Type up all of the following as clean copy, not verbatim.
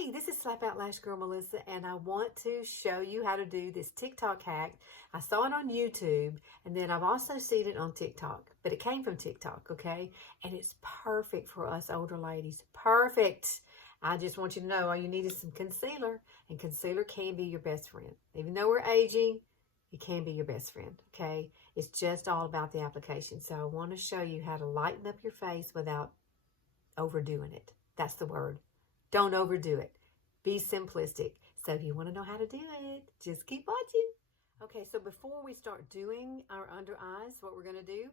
Hey, this is Slap Out Lash Girl Melissa, and I want to show you how to do this TikTok hack. I saw it on YouTube, and then I've also seen it on TikTok, but it came from TikTok, okay? And it's perfect for us older ladies. Perfect. I just want you to know all you need is some concealer, and concealer can be your best friend. Even though we're aging, it can be your best friend, okay? It's just all about the application. So I want to show you how to lighten up your face without overdoing it. That's the word. Don't overdo it. Be simplistic. So if you want to know how to do it, just keep watching. Okay, so before we start doing our under eyes, what we're going to do,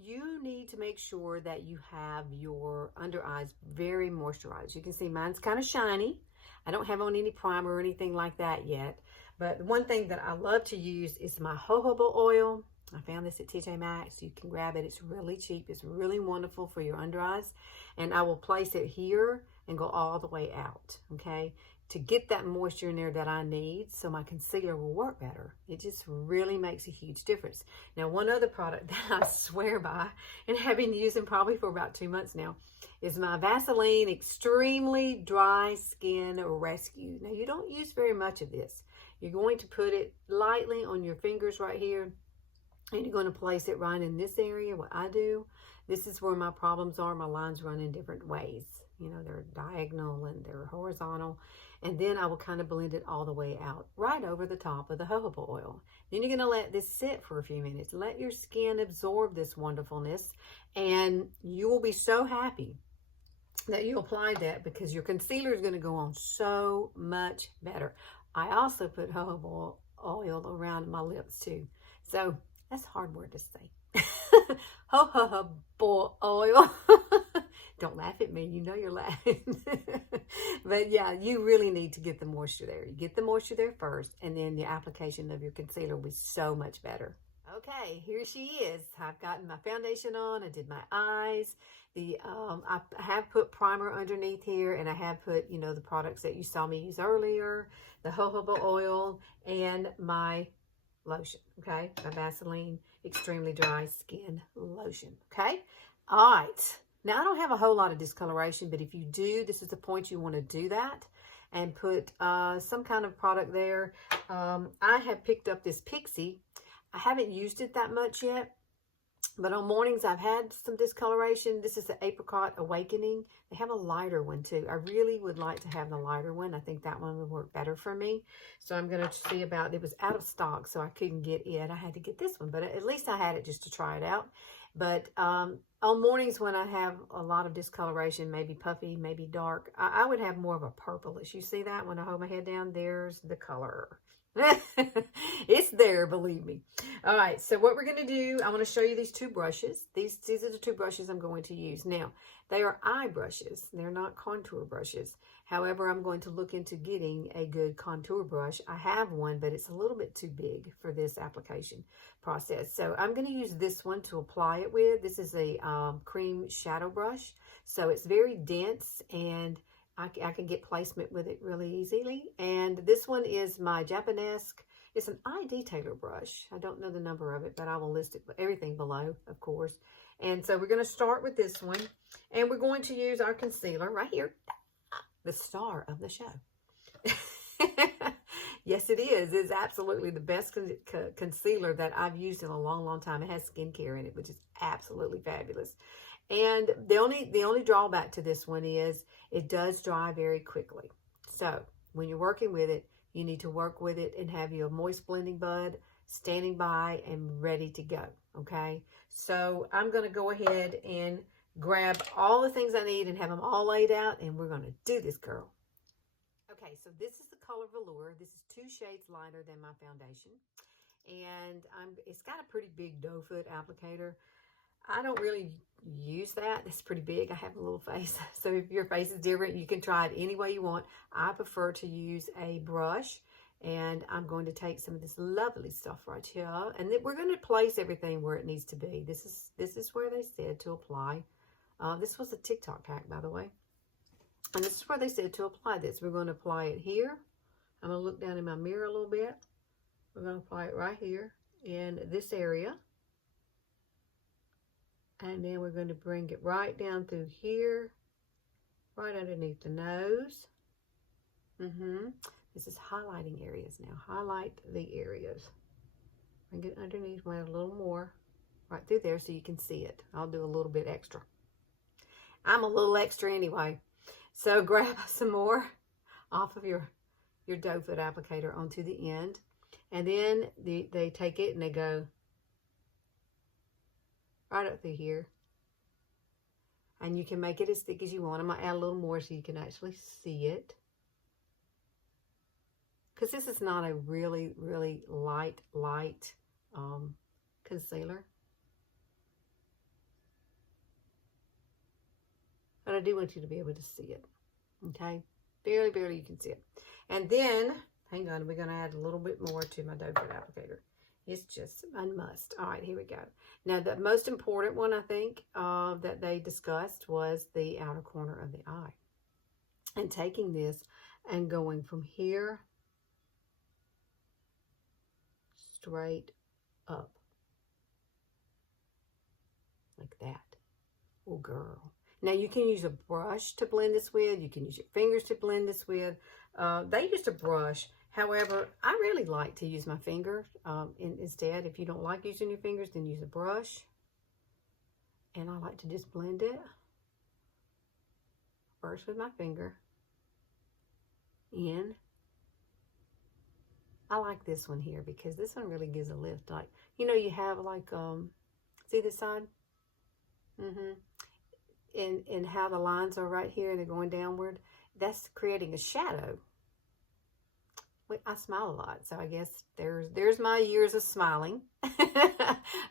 you need to make sure that you have your under eyes very moisturized. You can see mine's kind of shiny. I don't have on any primer or anything like that yet. But one thing that I love to use is my jojoba oil. I found this at TJ Maxx. You can grab it. It's really cheap. It's really wonderful for your under eyes. And I will place it here and go all the way out, okay, to get that moisture in there that I need so my concealer will work better. It just really makes a huge difference. Now, one other product that I swear by and have been using probably for about 2 months now is my Vaseline Extremely Dry Skin Rescue. Now, you don't use very much of this. You're going to put it lightly on your fingers right here, and you're going to place it right in this area, what I do. This is where my problems are. My lines run in different ways. You know, they're diagonal and they're horizontal. And then I will kind of blend it all the way out, right over the top of the jojoba oil. Then you're going to let this sit for a few minutes. Let your skin absorb this wonderfulness. And you will be so happy that you applied that, because your concealer is going to go on so much better. I also put jojoba oil around my lips too. So that's a hard word to say. Jojoba oil. Don't laugh at me. You know you're laughing. But yeah, you really need to get the moisture there. You get the moisture there first, and then the application of your concealer will be so much better. Okay, here she is. I've gotten my foundation on. I did my eyes. I have put primer underneath here, and I have put, you know, the products that you saw me use earlier, the jojoba oil, and my lotion, okay? My Vaseline Extremely Dry Skin Lotion, okay? All right. Now, I don't have a whole lot of discoloration, but if you do, this is the point you want to do that and put some kind of product there. I have picked up this Pixie. I haven't used it that much yet, but on mornings I've had some discoloration. This is the Apricot Awakening. They have a lighter one too. I really would like to have the lighter one. I think that one would work better for me. So I'm going to see about, it was out of stock, so I couldn't get it. I had to get this one, but at least I had it just to try it out. But on mornings when I have a lot of discoloration, maybe puffy, maybe dark, I would have more of a purplish. You see that when I hold my head down? There's the color. It's there, believe me. All right, so what we're going to do, I want to show you these two brushes. These are the two brushes I'm going to use. Now, they are eye brushes. They're not contour brushes. However, I'm going to look into getting a good contour brush. I have one, but it's a little bit too big for this application process. So I'm going to use this one to apply it with. This is a cream shadow brush. So it's very dense, and I can get placement with it really easily. And this one is my Japanese. It's an eye detailer brush. I don't know the number of it, but I will list it, everything below, of course. And so we're going to start with this one. And we're going to use our concealer right here. The star of the show. Yes, it is. It's absolutely the best concealer that I've used in a long, long time. It has skincare in it, which is absolutely fabulous. And the only drawback to this one is it does dry very quickly. So when you're working with it, you need to work with it and have your moist blending bud standing by and ready to go, okay? So I'm going to go ahead and grab all the things I need and have them all laid out, and we're going to do this, girl. Okay, so this is the color Velour. This is 2 shades lighter than my foundation, and it's got a pretty big doe foot applicator. I don't really use that. It's pretty big. I have a little face. So if your face is different, you can try it any way you want. I prefer to use a brush, and I'm going to take some of this lovely stuff right here, and then we're going to place everything where it needs to be. This is where they said to apply. This was a TikTok hack, by the way. And this is where they said to apply this. We're going to apply it here. I'm going to look down in my mirror a little bit. We're going to apply it right here in this area. And then we're going to bring it right down through here, right underneath the nose. This is highlighting areas now. Highlight the areas. Bring it underneath, add a little more right through there so you can see it. I'll do a little bit extra. I'm a little extra anyway. So grab some more off of your doe foot applicator onto the end. And then they take it and they go right up through here. And you can make it as thick as you want. I'm going to add a little more so you can actually see it. Because this is not a really, really light concealer. But I do want you to be able to see it. Okay? Barely you can see it. And then, hang on, we're going to add a little bit more to my doe foot applicator. It's just a must. All right, here we go. Now, the most important one, I think, that they discussed was the outer corner of the eye. And taking this and going from here straight up. Like that. Oh, girl. Now, you can use a brush to blend this with. You can use your fingers to blend this with. They used a brush. However, I really like to use my finger instead. If you don't like using your fingers, then use a brush. And I like to just blend it first with my finger in. I like this one here because this one really gives a lift. Like, you know, you have like, see this side? And how the lines are right here and they're going downward. That's creating a shadow. I smile a lot, so I guess there's my years of smiling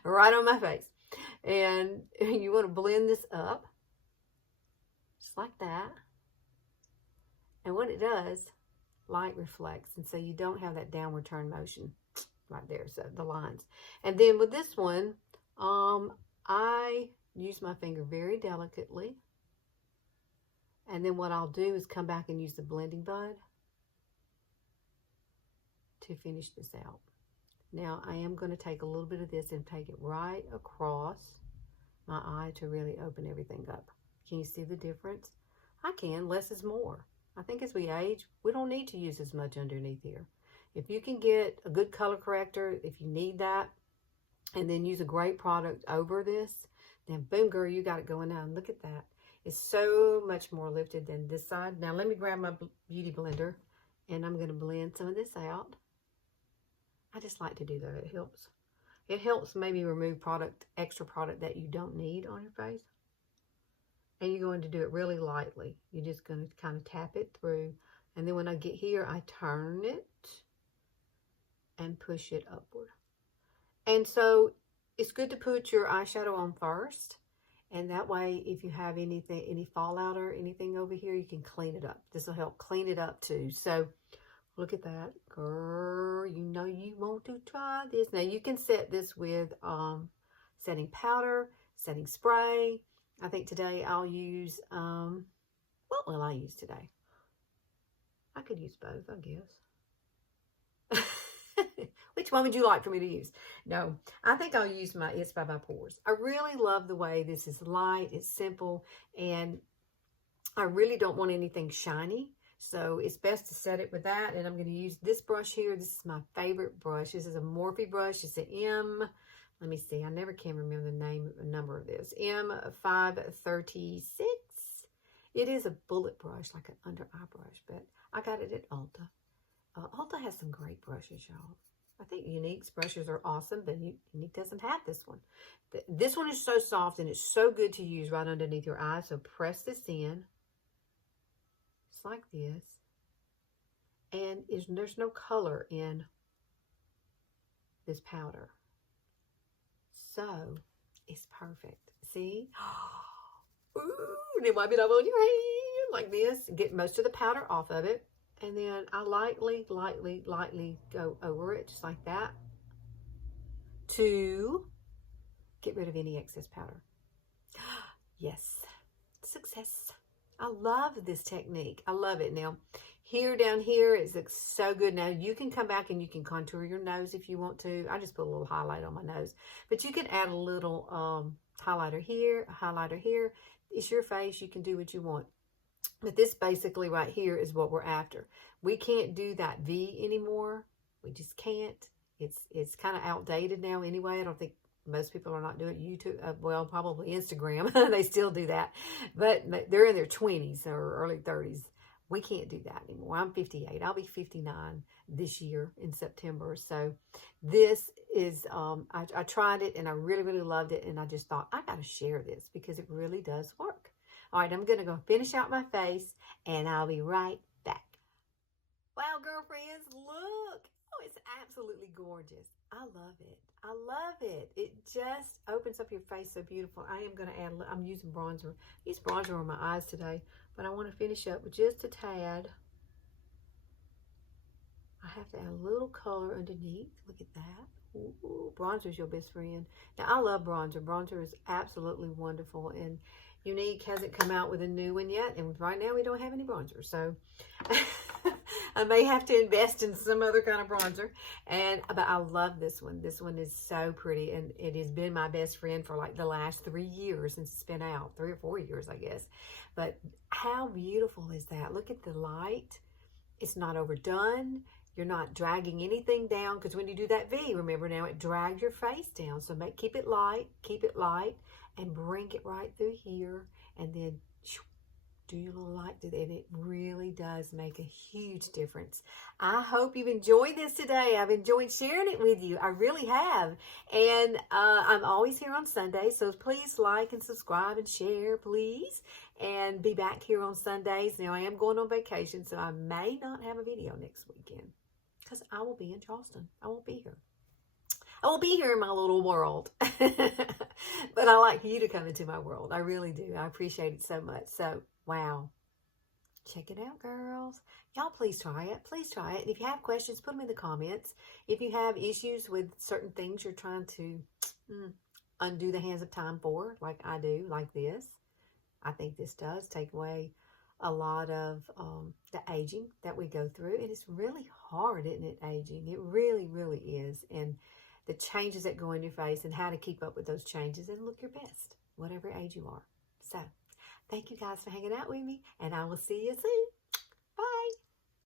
right on my face. And you want to blend this up just like that. And what it does, light reflects, and so you don't have that downward turn motion right there, so the lines. And then with this one, I use my finger very delicately, and then what I'll do is come back and use the blending bud to finish this out. Now I am going to take a little bit of this and take it right across my eye to really open everything up. Can you see the difference? I can. Less is more. I think as we age, we don't need to use as much underneath here. If you can get a good color corrector, if you need that, and then use a great product over this, then boom, girl, you got it going on. Look at that. It's so much more lifted than this side. Now let me grab my beauty blender and I'm going to blend some of this out. I just like to do that. It helps. It helps maybe remove extra product that you don't need on your face. And you're going to do it really lightly. You're just going to kind of tap it through. And then when I get here, I turn it and push it upward. And so it's good to put your eyeshadow on first. And that way, if you have anything, any fallout or anything over here, you can clean it up. This will help clean it up too. So look at that. Girl, you know you want to try this. Now you can set this with setting powder, setting spray. I think today I'll use, what will I use today? I could use both, I guess. Which one would you like for me to use? No, I think I'll use my It's by My Pores. I really love the way this is light, it's simple, and I really don't want anything shiny. So it's best to set it with that. And I'm going to use this brush here. This is my favorite brush. This is a Morphe brush. It's an M. Let me see. I never can remember the number of this. M536. It is a bullet brush, like an under eye brush, but I got it at Ulta. Ulta has some great brushes, y'all. I think Younique's brushes are awesome, but Younique doesn't have this one. This one is so soft and it's so good to use right underneath your eye. So press this in. Like this, and there's no color in this powder, so it's perfect. See? Ooh, then wipe it up on your hand like this, get most of the powder off of it, and then I lightly go over it just like that to get rid of any excess powder. Yes, success. I love this technique. I love it. Now, down here, it looks so good. Now, you can come back and you can contour your nose if you want to. I just put a little highlight on my nose. But you can add a little highlighter here, a highlighter here. It's your face. You can do what you want. But this basically right here is what we're after. We can't do that V anymore. We just can't. It's kind of outdated now anyway. I don't think most people are not doing YouTube. Well, probably Instagram. They still do that. But they're in their 20s or early 30s. We can't do that anymore. I'm 58. I'll be 59 this year in September. So this is, I tried it and I really, really loved it. And I just thought, I got to share this because it really does work. All right, I'm going to go finish out my face and I'll be right back. Wow, girlfriends, look. Oh, it's absolutely gorgeous. I love it. I love it. It just opens up your face so beautiful. I am going to add, I'm using bronzer. I use bronzer on my eyes today, but I want to finish up with just a tad. I have to add a little color underneath. Look at that. Ooh, bronzer is your best friend. Now, I love bronzer. Bronzer is absolutely wonderful, and Younique hasn't come out with a new one yet, and right now we don't have any bronzer, so I may have to invest in some other kind of bronzer. But I love this one. This one is so pretty, and it has been my best friend for like the last 3 years since it's been out. 3 or 4 years, I guess. But how beautiful is that? Look at the light. It's not overdone. You're not dragging anything down, because when you do that V, remember now, it drags your face down. So keep it light, and bring it right through here, and then do your little light through there, and it really does make a huge difference. I hope you've enjoyed this today. I've enjoyed sharing it with you. I really have. And I'm always here on Sundays, so please like and subscribe and share, please. And be back here on Sundays. Now, I am going on vacation, so I may not have a video next weekend because I will be in Charleston. I won't be here. I won't be here in my little world. But I like you to come into my world. I really do. I appreciate it so much. So, wow. Check it out, girls. Y'all, please try it. Please try it. And if you have questions, put them in the comments. If you have issues with certain things you're trying to undo the hands of time for, like I do, like this, I think this does take away a lot of the aging that we go through. And it's really hard, isn't it, aging? It really, really is. And the changes that go in your face and how to keep up with those changes and look your best, whatever age you are. So, thank you guys for hanging out with me, and I will see you soon.